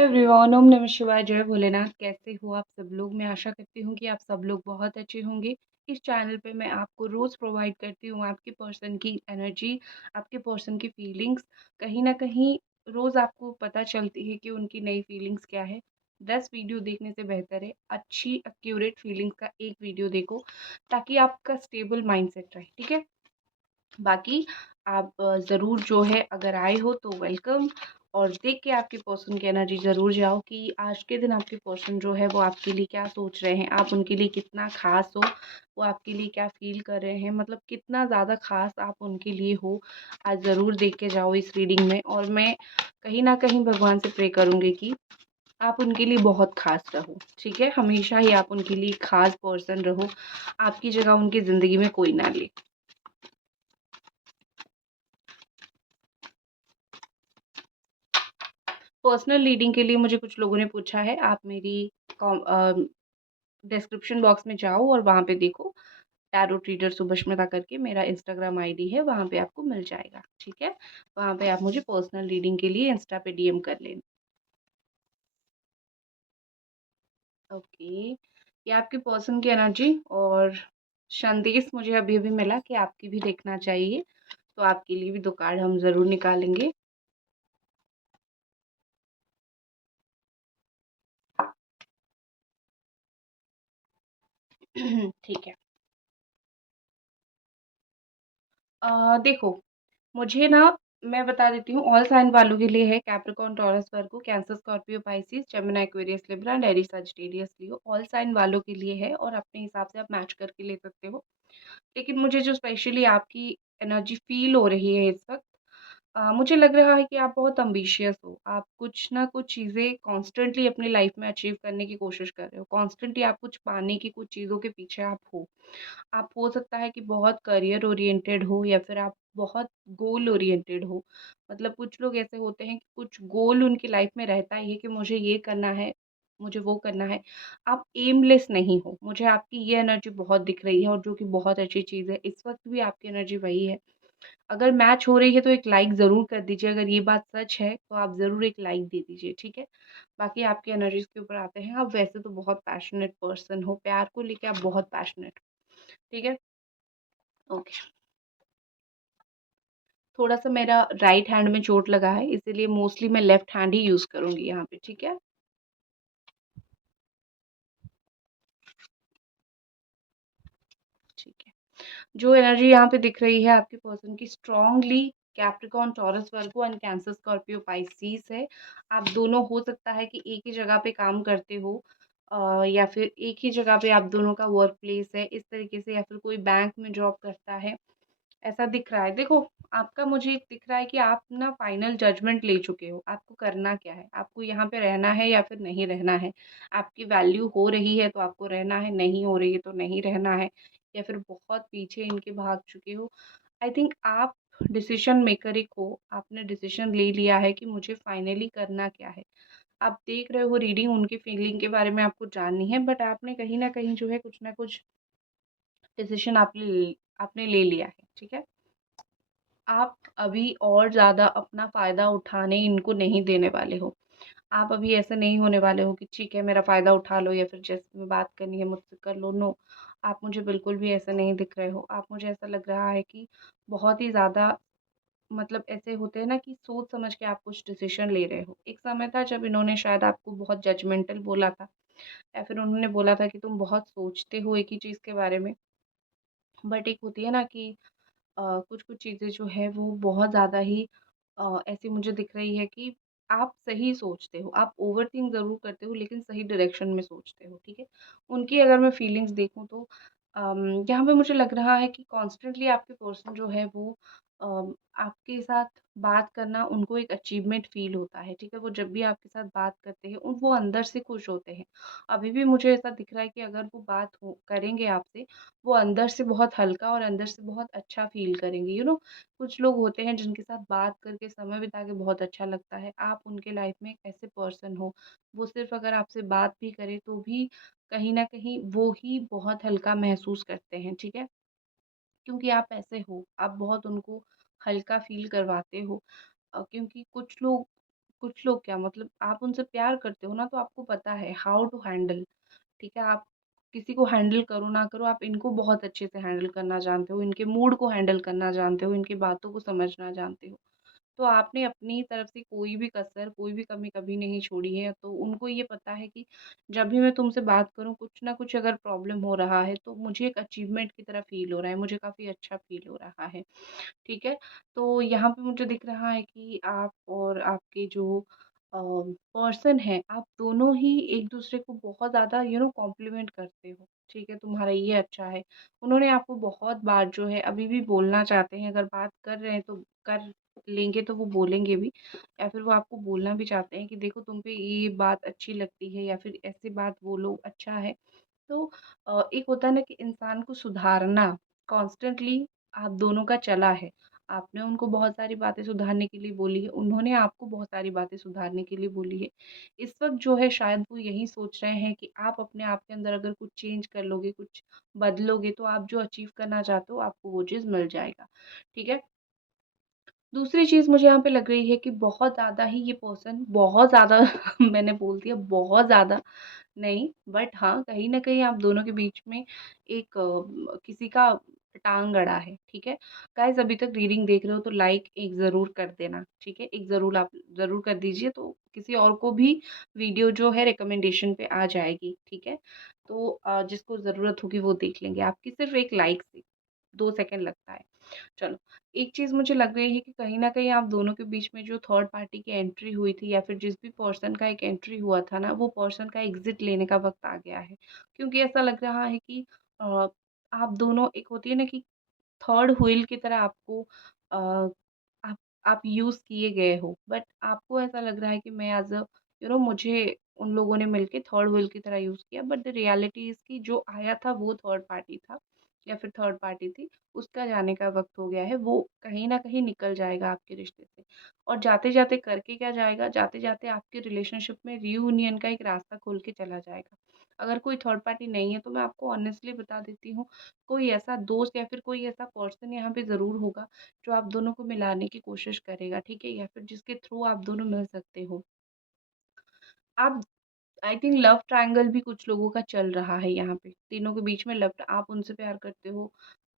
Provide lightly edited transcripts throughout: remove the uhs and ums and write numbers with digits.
Everyone, ओम नमः शिवाय, जय भोलेनाथ। कैसे हो आप सब लोग? मैं आशा करती हूँ कि आप सब लोग बहुत अच्छे होंगे। इस चैनल पे मैं आपको रोज़ प्रोवाइड करती हूँ आपके पर्सन की एनर्जी, आपके पर्सन की फीलिंग्स। कहीं न कहीं रोज़ आपको पता चलती है कि उनकी नई फीलिंग्स क्या है। 10 वीडियो देखने से बेहतर है अच्छी एक्यूरेट फीलिंग्स का एक वीडियो देखो, ताकि आपका स्टेबल माइंडसेट रहे, ठीक है? बाकी आप ज़रूर जो है, अगर आए हो तो वेलकम। और देख के आपके पर्सन की एनर्जी ज़रूर जाओ कि आज के दिन आपके पर्सन जो है वो आपके लिए क्या सोच रहे हैं, आप उनके लिए कितना ख़ास हो, वो आपके लिए क्या फ़ील कर रहे हैं, मतलब कितना ज़्यादा ख़ास आप उनके लिए हो। आज ज़रूर देख के जाओ इस रीडिंग में। और मैं कहीं न कहीं भगवान से प्रे करूँगी कि आप उनके लिए बहुत ख़ास रहो, ठीक है? हमेशा ही आप उनके लिए ख़ास पर्सन रहो, आपकी जगह उनकी ज़िंदगी में कोई ना ले। पर्सनल रीडिंग के लिए मुझे कुछ लोगों ने पूछा है, आप मेरी डिस्क्रिप्शन बॉक्स में जाओ और वहाँ पे देखो, टैरो रीडर सुभष्मिता करके मेरा इंस्टाग्राम आईडी है, वहाँ पे आपको मिल जाएगा, ठीक है? वहाँ पे आप मुझे पर्सनल रीडिंग के लिए इंस्टा पे डीएम कर लेना। ओके, ये आपके पर्सन की एनर्जी और संदेश मुझे अभी-अभी मिला कि आपकी भी देखना चाहिए, तो आपके लिए भी 2 कार्ड हम ज़रूर निकालेंगे। ठीक है। देखो, मुझे ना, मैं बता देती हूँ, ऑल साइन वालों के लिए है Capricorn, Taurus, Virgo, Cancer, Scorpio, Pisces, Gemini, Aquarius, Libra and Aries, Sagittarius, Leo. All sign वालों के लिए है और अपने हिसाब से आप मैच करके ले सकते हो। लेकिन मुझे जो स्पेशली आपकी एनर्जी फ़ील हो रही है इस वक़्त, मुझे लग रहा है कि आप बहुत एम्बिशियस हो। आप कुछ ना कुछ चीज़ें कॉन्स्टेंटली अपनी लाइफ़ में अचीव करने की कोशिश कर रहे हो। कॉन्स्टेंटली आप कुछ पाने की, कुछ चीज़ों के पीछे आप हो। आप हो सकता है कि बहुत करियर ओरिएंटेड हो या फिर आप बहुत गोल ओरिएंटेड हो। मतलब कुछ लोग ऐसे होते हैं कि कुछ गोल उनकी लाइफ़ में रहता ही है कि मुझे ये करना है, मुझे वो करना है। आप एमलेस नहीं हो। मुझे आपकी ये एनर्जी बहुत दिख रही है और जो कि बहुत अच्छी चीज़ है। इस वक़्त भी आपकी एनर्जी वही है। अगर मैच हो रही है तो एक लाइक ज़रूर कर दीजिए। अगर ये बात सच है तो आप ज़रूर एक लाइक दे दीजिए, ठीक है? बाकी आपकी एनर्जीज़ के ऊपर आते हैं। आप वैसे तो बहुत पैशनेट पर्सन हो। प्यार को लेके आप बहुत पैशनेट हो, ठीक है? ओके। थोड़ा-सा मेरा राइट हैंड में चोट लगा है, इसीलिए मोस्टली मैं लेफ्ट हैंड ही यूज़ करूँगी यहाँ पे, ठीक है? ठीक है। जो एनर्जी यहाँ पे दिख रही है आपके पर्सन की, strongly Capricorn, Taurus, Virgo and cancer, Scorpio, Pisces है। आप दोनों हो सकता है कि एक ही जगह पे काम करते हो, या फिर एक ही जगह पे आप दोनों का वर्क प्लेस है, इस तरीके से, या फिर कोई बैंक में जॉब करता है। ऐसा दिख रहा है। देखो, आपका मुझे एक दिख रहा है कि आप ना फाइनल जजमेंट ले चुके हो। आपको करना क्या है? आपको यहाँ पे रहना है या फिर नहीं रहना है? आपकी वैल्यू हो रही है तो आपको रहना है, नहीं हो रही है तो नहीं रहना है, या फिर बहुत पीछे इनके भाग चुके हो। आई थिंक आप डिसीजन मेकर एक हो। आपने डिसीजन ले लिया है कि मुझे फाइनली करना क्या है। आप देख रहे हो रीडिंग, उनकी फीलिंग के बारे में आपको जाननी है, बट आपने कहीं न कहीं जो है कुछ ना कुछ डिसीजन आपने ले लिया है, ठीक है? आप अभी और ज़्यादा अपना फ़ायदा उठाने इनको नहीं देने वाले हो। आप अभी ऐसे नहीं होने वाले हो कि ठीक है मेरा फ़ायदा उठा लो या फिर जैसे तुम्हें बात करनी है मुझसे कर लो, नो। आप मुझे बिल्कुल भी ऐसा नहीं दिख रहे हो। आप मुझे ऐसा लग रहा है कि बहुत ही ज़्यादा, मतलब ऐसे होते हैं ना कि सोच समझ के आप कुछ डिसीज़न ले रहे हो। एक समय था जब इन्होंने शायद आपको बहुत जजमेंटल बोला था, या फिर उन्होंने बोला था कि तुम बहुत सोचते हो एक ही चीज़ के बारे में। बट एक होती है ना कि कुछ-कुछ चीज़ें जो है वो बहुत ज़्यादा ही ऐसी मुझे दिख रही है कि आप सही सोचते हो, आप ओवरथिंक ज़रूर करते हो लेकिन सही डायरेक्शन में सोचते हो, ठीक है? उनकी अगर मैं फीलिंग्स देखूँ तो यहाँ पे मुझे लग रहा है कि कॉन्स्टेंटली आपके पर्सन जो है वो आपके साथ बात करना उनको एक अचीवमेंट फ़ील होता है, ठीक है? वो जब भी आपके साथ बात करते हैं वो अंदर से खुश होते हैं। अभी भी मुझे ऐसा दिख रहा है कि अगर वो बात हो करेंगे आपसे, वो अंदर से बहुत हल्का और अंदर से बहुत अच्छा फ़ील करेंगे, कुछ लोग होते हैं जिनके साथ बात करके, समय बिता के बहुत अच्छा लगता है। आप उनके लाइफ़ में एक ऐसे पर्सन हो, वो सिर्फ़ अगर आपसे बात भी करें तो भी कहीं न कहीं वो ही बहुत हल्का महसूस करते हैं, ठीक है? क्योंकि आप ऐसे हो, आप बहुत उनको हल्का फ़ील करवाते हो। क्योंकि कुछ लोग कुछ लोग क्या मतलब आप उनसे प्यार करते हो ना तो आपको पता है हाउ टू हैंडल, ठीक है? आप किसी को हैंडल करो ना करो, आप इनको बहुत अच्छे से हैंडल करना जानते हो, इनके मूड को हैंडल करना जानते हो, इनकी बातों को समझना जानते हो। तो आपने अपनी तरफ से कोई भी कसर, कोई भी कमी कभी नहीं छोड़ी है। तो उनको ये पता है कि जब भी मैं तुमसे बात करूँ, कुछ ना कुछ अगर प्रॉब्लम हो रहा है, तो मुझे एक अचीवमेंट की तरह फ़ील हो रहा है, मुझे काफ़ी अच्छा फ़ील हो रहा है। ठीक है? तो यहाँ पे मुझे दिख रहा है कि आप और आपके जो पर्सन है, आप दोनों ही एक-दूसरे को बहुत ज़्यादा कॉम्प्लीमेंट करते हो, ठीक है? तुम्हारा ये अच्छा है। उन्होंने आपको बहुत बार जो है अभी भी बोलना चाहते हैं, अगर बात कर रहे हैं तो कर लेंगे तो वो बोलेंगे भी या फिर वो आपको बोलना भी चाहते हैं कि देखो तुम पे ये बात अच्छी लगती है या फिर ऐसी बात बोलो, अच्छा है। तो एक होता है ना कि इंसान को सुधारना कॉन्स्टेंटली आप दोनों का चला है। आपने उनको बहुत सारी बातें सुधारने के लिए बोली है, उन्होंने आपको बहुत सारी बातें सुधारने के लिए बोली है। इस वक़्त जो है शायद वो यही सोच रहे हैं कि आप अपने आप के अंदर अगर कुछ चेंज कर लोगे, कुछ बदलोगे तो आप जो अचीव करना चाहते हो आपको वो चीज़ मिल जाएगा। ठीक है? दूसरी चीज़ मुझे यहाँ पे लग रही है कि बहुत ज़्यादा ही ये पर्सन बहुत ज़्यादा मैंने बोल दिया बहुत ज़्यादा नहीं, बट हाँ, कहीं न कहीं आप दोनों के बीच में एक किसी का टांग अड़ा है, ठीक है? गाइज़ अभी तक रीडिंग देख रहे हो तो लाइक एक ज़रूर कर देना, ठीक है? एक ज़रूर आप ज़रूर कर दीजिए तो किसी और को भी वीडियो जो है रिकमेंडेशन पे आ जाएगी, ठीक है? तो जिसको ज़रूरत होगी वो देख लेंगे। आपकी सिर्फ़ एक लाइक से 2 सेकंड लगता है। चलो, एक चीज़ मुझे लग रही है कि कहीं न कहीं आप दोनों के बीच में जो थर्ड पार्टी की एंट्री हुई थी या फिर जिस भी पर्सन का एक एंट्री हुआ था ना, वो पर्सन का एग्ज़िट लेने का वक़्त आ गया है। क्योंकि ऐसा लग रहा है कि अ, आप दोनों एक होती है ना कि थर्ड व्हील की तरह आपको अ, आप आप यूज़ किए गए हो। बट आपको ऐसा लग रहा है कि मैं एज़ अ मुझे उन लोगों ने मिलके थर्ड व्हील की तरह यूज़ किया बट द रियलिटी इज़ कि जो आया था वो थर्ड पार्टी था या फिर थर्ड पार्टी थी, उसका जाने का वक़्त हो गया है। वो कहीं न कहीं निकल जाएगा आपके रिश्ते से और जाते-जाते करके क्या जाएगा, जाते-जाते आपके रिलेशनशिप में रियूनियन का एक रास्ता खोल के चला जाएगा। अगर कोई थर्ड पार्टी नहीं है तो मैं आपको ऑनेस्टली बता देती हूँ कोई ऐसा दोस्त या फिर कोई ऐसा पर्सन यहाँ पे ज़रूर होगा, जो आप दोनों को मिलाने की कोशिश करेगा, ठीक है? या फिर जिसके थ्रू आप दोनों मिल सकते हो। आप आई थिंक लव ट्रायंगल भी कुछ लोगों का चल रहा है यहाँ पे। तीनों के बीच में लव आप उनसे प्यार करते हो,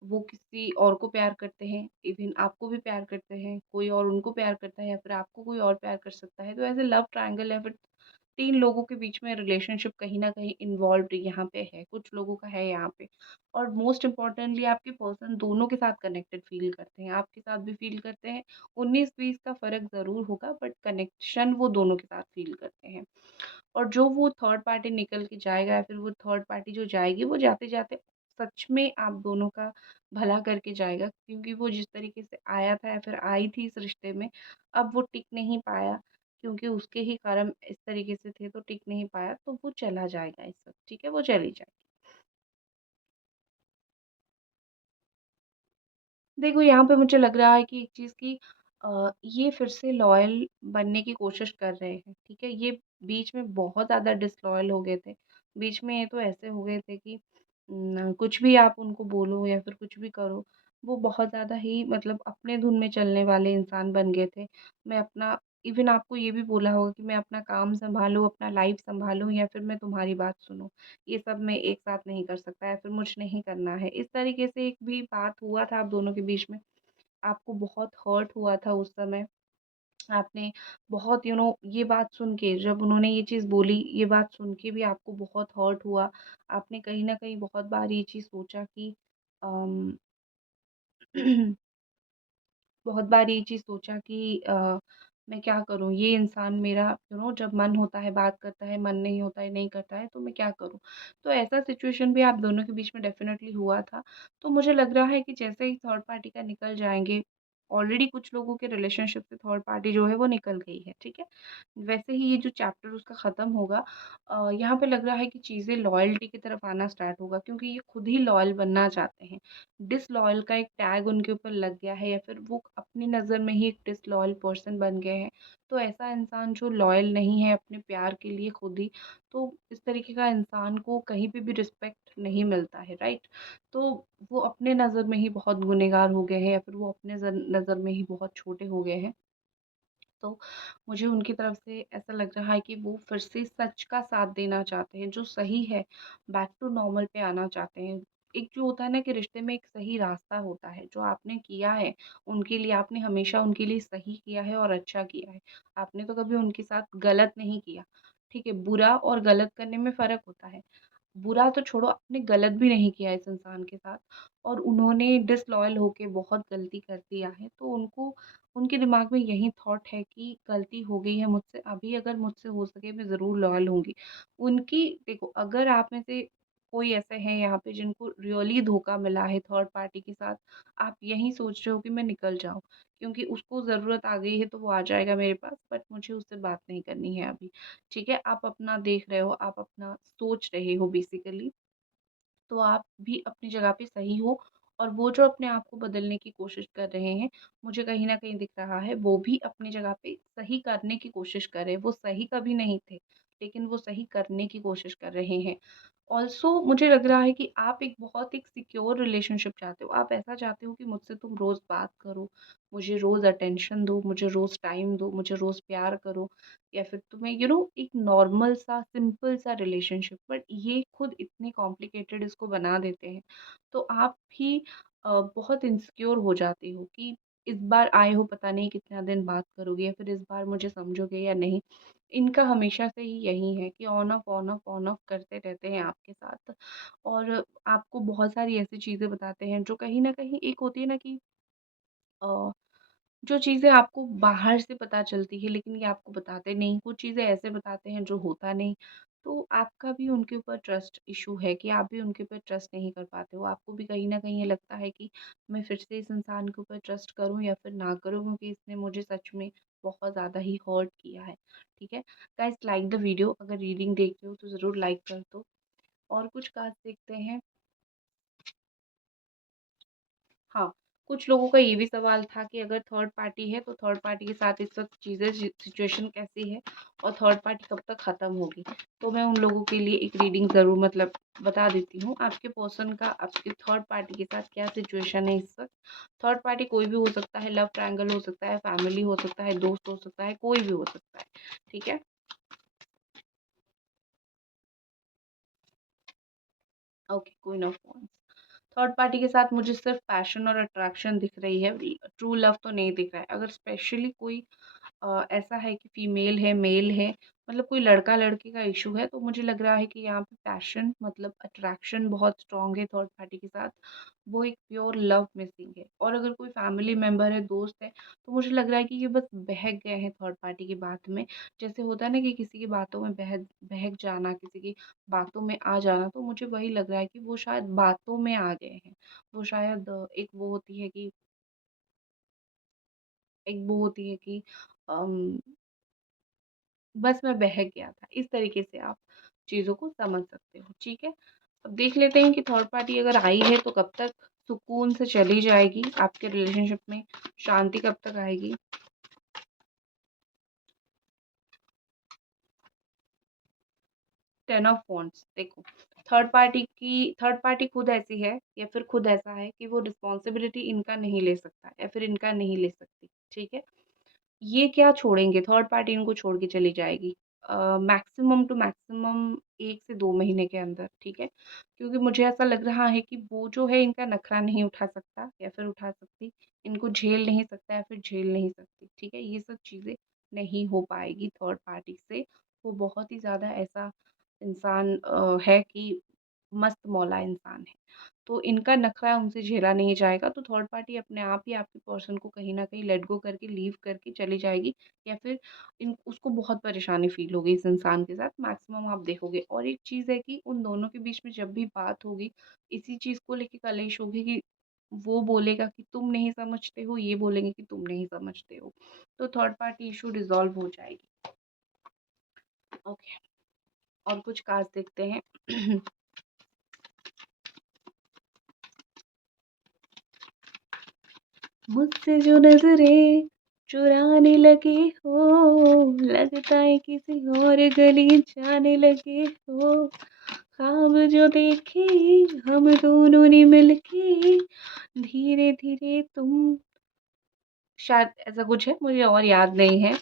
वो किसी और को प्यार करते हैं, इवन आपको भी प्यार करते हैं, कोई और उनको प्यार करता है या फिर आपको कोई और प्यार कर सकता है। तो ऐसे लव ट्रायंगल या फिर 3 लोगों के बीच में रिलेशनशिप कहीं न कहीं इन्वॉल्व्ड यहाँ पे है, कुछ लोगों का है यहाँ पे। और मोस्ट इम्पोर्टेंटली आपके पर्सन दोनों के साथ कनेक्टेड फ़ील करते हैं, आपके साथ भी फ़ील करते हैं। 19-20 का फ़र्क ज़रूर होगा बट कनेक्शन वो दोनों के साथ फ़ील करते हैं। और जो वो थर्ड पार्टी निकल के जाएगा या फिर वो थर्ड पार्टी जो जाएगी वो जाते-जाते सच में आप दोनों का भला करके जाएगा क्योंकि वो जिस तरीके से आया था या फिर आई थी इस रिश्ते में, अब वो टिक नहीं पाया क्योंकि उसके ही कर्म इस तरीके से थे तो टिक नहीं पाया तो वो चला जाएगा इस वक़्त, ठीक है? वो चली जाएगी। देखो, यहाँ पे मुझे लग रहा है कि एक चीज़ कि ये फिर से लॉयल बनने की कोशिश कर रहे हैं, ठीक है? ये बीच में बहुत ज़्यादा डिसलॉयल हो गए थे। बीच में ये तो ऐसे हो गए थे कि कुछ भी आप उनको बोलो या फिर कुछ भी करो, वो बहुत ज़्यादा ही मतलब अपने धुन में चलने वाले इंसान बन गए थे। मैं अपना इवन आपको ये भी बोला होगा कि मैं अपना काम सँभालूँ, अपना लाइफ़ सँभालूँ या फिर मैं तुम्हारी बात सुनूँ। ये सब मैं एक साथ नहीं कर सकता या फिर मुझे नहीं करना है। इस तरीके से एक भी बात हुआ था आप दोनों के बीच में, आपको बहुत हर्ट हुआ था उस समय। आपने बहुत ये बात सुन के जब उन्होंने ये चीज़ बोली, ये बात सुन के भी आपको बहुत हर्ट हुआ। आपने कहीं न कहीं बहुत बार ये चीज़ सोचा कि अम बहुत बार ये चीज़ सोचा कि मैं क्या करूँ? ये इंसान मेरा जब मन होता है बात करता है, मन नहीं होता है नहीं करता है, तो मैं क्या करूँ? तो ऐसा सिचुएशन भी आप दोनों के बीच में डेफ़िनेटली हुआ था। तो मुझे लग रहा है कि जैसे ही थर्ड पार्टी का निकल जाएँगे, ऑलरेडी कुछ लोगों के रिलेशनशिप से थर्ड पार्टी जो है वो निकल गई है, ठीक है? वैसे ही ये जो चैप्टर उसका ख़त्म होगा यहाँ पे लग रहा है कि चीज़ें लॉयल्टी की तरफ आना स्टार्ट होगा क्योंकि ये खुद ही लॉयल बनना चाहते हैं। डिसलॉयल का एक टैग उनके ऊपर लग गया है या फिर वो अपनी नज़र में ही एक डिसलॉयल पर्सन बन गए हैं। तो ऐसा इंसान जो लॉयल नहीं है अपने प्यार के लिए खुद ही, तो इस तरीके का इंसान को कहीं पे भी रिस्पेक्ट नहीं मिलता है, राइट? तो वो अपने नज़र में ही बहुत गुनहगार हो गए हैं या फिर वो अपने नज़र में ही बहुत छोटे हो गए हैं। तो मुझे उनकी तरफ से ऐसा लग रहा है कि वो फिर से सच का साथ देना चाहते हैं, जो सही है, बैक टू नॉर्मल पे आना चाहते हैं। एक जो होता है ना कि रिश्ते में एक सही रास्ता होता है, जो आपने किया है उनके लिए, आपने हमेशा उनके लिए सही किया है और अच्छा किया है। आपने तो कभी उनके साथ गलत नहीं किया, ठीक है? बुरा और गलत करने में फ़र्क होता है। बुरा तो छोड़ो, आपने गलत भी नहीं किया इस इंसान के साथ और उन्होंने डिसलॉयल होके बहुत गलती कर दिया है, तो उनको उनके दिमाग में यही थॉट है कि गलती हो गई है मुझसे, अभी अगर मुझसे हो सके मैं ज़रूर लॉयल होंगी। उनकी देखो, अगर आप में से कोई ऐसे हैं यहाँ पे जिनको रियली धोखा मिला है थर्ड पार्टी के साथ, आप यही सोच रहे हो कि मैं निकल जाऊँ, क्योंकि उसको ज़रूरत आ गई है तो वो आ जाएगा मेरे पास, बट मुझे उससे बात नहीं करनी है अभी। ठीक है? आप अपना देख रहे हो, आप अपना सोच रहे हो बेसिकली, तो आप भी अपनी जगह पे सही हो और वो जो अपने आप को बदलने की कोशिश कर रहे हैं, मुझे कहीं न कहीं दिख रहा है वो भी अपनी जगह पे सही करने की कोशिश कर रहे हैं। वो सही कभी नहीं थे, लेकिन वो सही करने की कोशिश कर रहे हैं। ऑल्सो मुझे लग रहा है कि आप एक बहुत एक सिक्योर रिलेशनशिप चाहते हो। आप ऐसा चाहते हो कि मुझसे तुम रोज़ बात करो, मुझे रोज़ अटेंशन दो, मुझे रोज़ टाइम दो, मुझे रोज़ प्यार करो या फिर तुम्हें एक नॉर्मल सा सिंपल सा रिलेशनशिप, बट ये खुद इतने कॉम्प्लिकेटेड इसको बना देते हैं। तो आप भी बहुत इनसिक्योर हो जाते हो कि इस बार आए हो पता नहीं कितना दिन बात करोगे या फिर इस बार मुझे समझोगे या नहीं। इनका हमेशा से ही यही है कि ऑन ऑफ करते रहते हैं आपके साथ और आपको बहुत सारी ऐसी चीज़ें बताते हैं जो कहीं न कहीं एक होती है ना कि अ, जो चीज़ें आपको बाहर से पता चलती है लेकिन ये आपको बताते नहीं, कुछ चीज़ें ऐसे बताते हैं जो होता नहीं। तो आपका भी उनके ऊपर ट्रस्ट इश्यू है कि आप भी उनके ऊपर ट्रस्ट नहीं कर पाते हो। आपको भी कहीं न कहीं ये लगता है कि मैं फिर से इस इंसान के ऊपर ट्रस्ट करूँ या फिर ना करूँ, क्योंकि इसने मुझे सच में बहुत ज़्यादा ही हर्ट किया है। ठीक है? गाइस, लाइक द वीडियो, अगर रीडिंग देख रहे हो तो ज़रूर लाइक कर दो और कुछ कार्ड्स देखते हैं। हाँ, कुछ लोगों का ये भी सवाल था कि अगर थर्ड पार्टी है तो थर्ड पार्टी के साथ इस वक़्त चीज़ें सिचुएशन कैसी है और थर्ड पार्टी कब तक ख़त्म होगी? तो मैं उन लोगों के लिए एक रीडिंग ज़रूर मतलब बता देती हूँ। आपके पर्सन का आपके थर्ड पार्टी के साथ क्या सिचुएशन है इस वक़्त? थर्ड पार्टी कोई भी हो सकता है, लव ट्रायंगल हो सकता है, फैमिली हो सकता है, दोस्त हो सकता है, कोई भी हो सकता है। ठीक है? Okay, queen of wands. Third party के साथ मुझे सिर्फ पैशन और अट्रैक्शन दिख रही है, ट्रू लव तो नहीं दिख रहा है। अगर स्पेशली कोई ऐसा है कि फीमेल है, मेल है, मतलब कोई लड़का लड़की का इशू है, तो मुझे लग रहा है कि यहाँ पे पैशन मतलब अट्रैक्शन बहुत स्ट्रांग है थर्ड पार्टी के साथ। वो एक प्योर लव मिसिंग है और अगर कोई फैमिली मेंबर है, दोस्त है, तो मुझे लग रहा है कि ये बस बहक गए हैं थर्ड पार्टी की बात में। जैसे होता है ना कि किसी की बातों में बहक बहक जाना, किसी की बातों में आ जाना, तो मुझे वही लग रहा है कि वो शायद बातों में आ गए हैं। वो शायद एक वो होती है कि अम, बस मैं बहक गया था। इस तरीके से आप चीज़ों को समझ सकते हो, ठीक है? अब देख लेते हैं कि थर्ड पार्टी अगर आई है तो कब तक सुकून से चली जाएगी, आपके रिलेशनशिप में शांति कब तक आएगी? 10 ऑफ वांड्स देखो, थर्ड पार्टी खुद ऐसी है या फिर खुद ऐसा है कि वो रिस्पॉन्सिबिलिटी इनका नहीं ले सकता या फिर इनका नहीं ले सकती, ठीक है? ये क्या छोड़ेंगे, थर्ड पार्टी इनको छोड़ के चली जाएगी मैक्सिमम टू मैक्सिमम 1 से 2 महीने के अंदर, ठीक है? क्योंकि मुझे ऐसा लग रहा है कि वो जो है इनका नखरा नहीं उठा सकता या फिर उठा सकती, इनको झेल नहीं सकता या फिर झेल नहीं सकती, ठीक है? ये सब चीज़ें नहीं हो पाएगी थर्ड पार्टी से। वो बहुत ही ज़्यादा ऐसा इंसान है कि मस्त मौला इंसान है। तो इनका नखरा उनसे झेला नहीं जाएगा, तो थर्ड पार्टी अपने आप ही आपके पर्सन को कहीं न कहीं लेट गो करके, लीव करके चली जाएगी या फिर इन उसको बहुत परेशानी फ़ील होगी इस इंसान के साथ, मैक्सिमम आप देखोगे। और एक चीज़ है कि उन दोनों के बीच में जब भी बात होगी, इसी चीज़ को लेके कलेश होगी कि वो बोलेगा कि तुम नहीं समझते हो, ये बोलेंगे कि तुम नहीं समझते हो। तो थर्ड पार्टी इश्यू रिज़ॉल्व हो जाएगी। ओके, और कुछ कार्ड्स देखते हैं। मुझसे जो नजरें चुराने लगे हो, लगता है किसी और गली जाने लगे हो, ख्वाब जो देखे हम दोनों ने मिलके, धीरे धीरे तुम शायद ऐसा कुछ है, मुझे और याद नहीं है।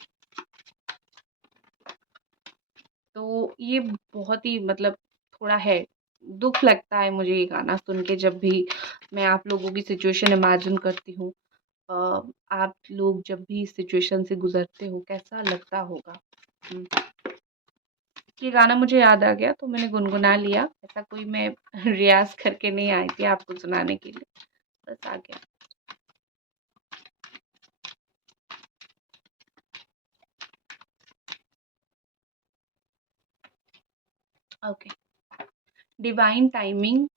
तो ये बहुत ही मतलब थोड़ा है, दुःख लगता है मुझे ये गाना सुन के जब भी मैं आप लोगों की सिचुएशन इमेजिन करती हूँ। अ, आप लोग जब भी इस सिचुएशन से गुज़रते हो, कैसा लगता होगा? हुँ। ये गाना मुझे याद आ गया तो मैंने गुनगुना लिया। ऐसा कोई मैं रियाज़ करके नहीं आई थी आपको सुनाने के लिए, बस आ गया। ओके। डिवाइन टाइमिंग,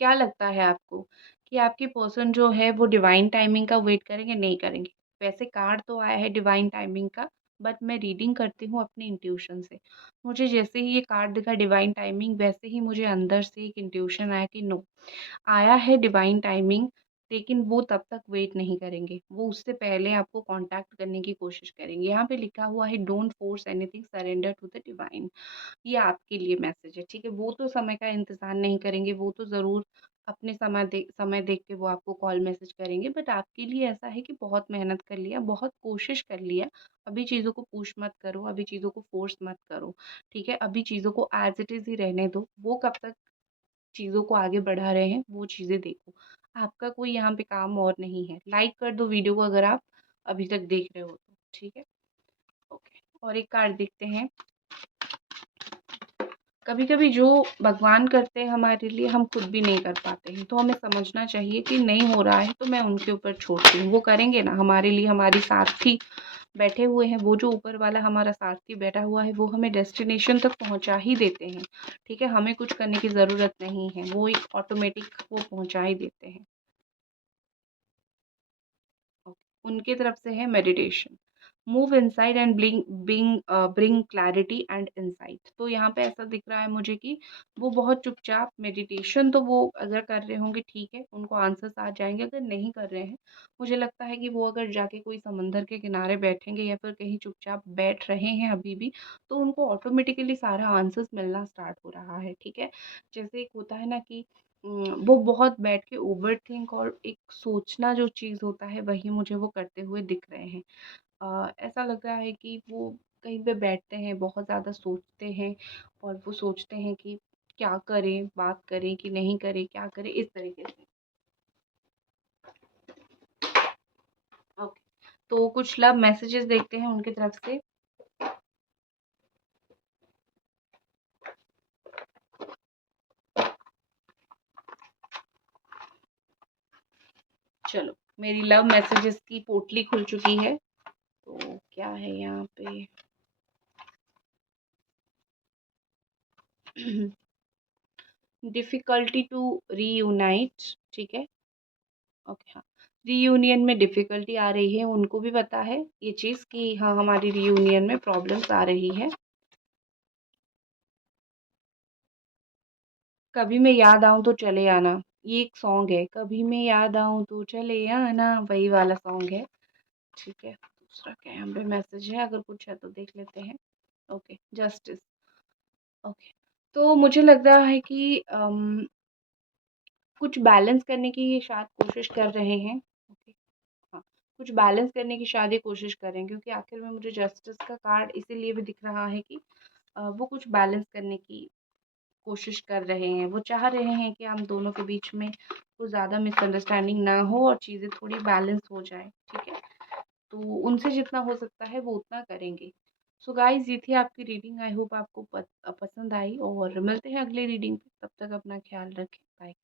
क्या लगता है आपको कि आपकी पर्सन जो है वो डिवाइन टाइमिंग का वेट करेंगे, नहीं करेंगे? वैसे कार्ड तो आया है डिवाइन टाइमिंग का, बट मैं रीडिंग करती हूँ अपने इंट्यूशन से। मुझे जैसे ही ये कार्ड दिखा डिवाइन टाइमिंग, वैसे ही मुझे अंदर से एक इंट्यूशन आया कि नो, आया है डिवाइन टाइमिंग, लेकिन वो तब तक वेट नहीं करेंगे। वो उससे पहले आपको कॉन्टैक्ट करने की कोशिश करेंगे। यहाँ पे लिखा हुआ है don't force anything, surrender to the divine. ये आपके लिए मैसेज है, ठीक है? वो तो समय का इंतज़ार नहीं करेंगे, वो तो ज़रूर अपने समय देख के वो आपको कॉल मैसेज करेंगे, बट आपके लिए ऐसा है कि बहुत मेहनत कर लिया, बहुत कोशिश कर लिया, अभी चीज़ों को पुश मत करो, अभी चीज़ों को फ़ोर्स मत करो, ठीक है? अभी चीज़ों को एज़ इट इज़ ही रहने दो, वो कब तक चीज़ों को आगे बढ़ा रहे हैं, वो चीज़ें देखो। आपका कोई यहाँ पे काम और नहीं है। लाइक कर दो वीडियो को अगर आप अभी तक देख रहे हो तो, ठीक है? ओके, और एक कार्ड देखते हैं। कभी-कभी जो भगवान करते हैं हमारे लिए हम खुद भी नहीं कर पाते हैं, तो हमें समझना चाहिए कि नहीं हो रहा है तो मैं उनके ऊपर छोड़ती हूँ। वो करेंगे ना हमारे लिए, हमारी सारथी बैठे हुए हैं, वो जो ऊपर वाला हमारा सारथी बैठा हुआ है वो हमें डेस्टिनेशन तक पहुँचा ही देते हैं, ठीक है? हमें कुछ करने की ज़रूरत नहीं है, वो एक ऑटोमेटिक वो पहुँचा ही देते हैं। ओके, उनके तरफ से है meditation. Move inside and bring clarity and insight. तो यहाँ पे ऐसा दिख रहा है मुझे कि वो बहुत चुपचाप मेडिटेशन तो वो अगर कर रहे होंगे ठीक है, उनको आंसर्स आ जाएँगे, अगर नहीं कर रहे हैं, मुझे लगता है कि वो अगर जाके कोई समंदर के किनारे बैठेंगे या फिर कहीं चुपचाप बैठ रहे हैं अभी भी, तो उनको ऑटोमेटिकली सारा आंसर्स मिलना स्टार्ट हो रहा है, ठीक है? जैसे एक होता है ना कि वो बहुत बैठ के ओवरथिंक और एक सोचना जो चीज़ होता है, वही मुझे वो करते हुए दिख रहे हैं। ऐसा लग रहा है कि वो कहीं पे बैठते हैं, बहुत ज़्यादा सोचते हैं और वो सोचते हैं कि क्या करें, बात करें कि नहीं करें, क्या करें, इस तरीके से। ओके, तो कुछ लव मैसेजेस देखते हैं उनकी तरफ से। चलो, मेरी लव मैसेजेस की पोटली खुल चुकी है। तो क्या है यहाँ पे? डिफ़िकल्टी टू रीयूनाइट, ठीक है? ओके, हाँ। रीयूनियन में डिफ़िकल्टी आ रही है, उनको भी पता है ये चीज़ कि हाँ, हमारी रीयूनियन में प्रॉब्लम्स आ रही है। कभी मैं याद आऊँ तो चले आना, ये एक सॉन्ग है, कभी मैं याद आऊँ तो चले आना, वही वाला सॉन्ग है, ठीक है? दूसरा क्या यहाँ पे मैसेज है, अगर कुछ है तो देख लेते हैं। Okay, justice. ओके, तो मुझे लग रहा है कि कुछ बैलेंस करने की ये शायद कोशिश कर रहे हैं। ओके, हाँ, कुछ बैलेंस करने की शायद ये कोशिश कर रहे हैं, क्योंकि आखिर में मुझे जस्टिस का कार्ड इसीलिए भी दिख रहा है कि वो कुछ बैलेंस करने की कोशिश कर रहे हैं। वो चाह रहे हैं कि हम दोनों के बीच में कुछ ज़्यादा मिसअंडरस्टैंडिंग ना हो और चीज़ें थोड़ी बैलेंस हो जाएँ, ठीक है? तो उनसे जितना हो सकता है वो उतना करेंगे। सो गाइज़, ये थी आपकी रीडिंग, आई होप आपको पसंद आई और मिलते हैं अगले रीडिंग पे, तब तक अपना ख़्याल रखें। बाय।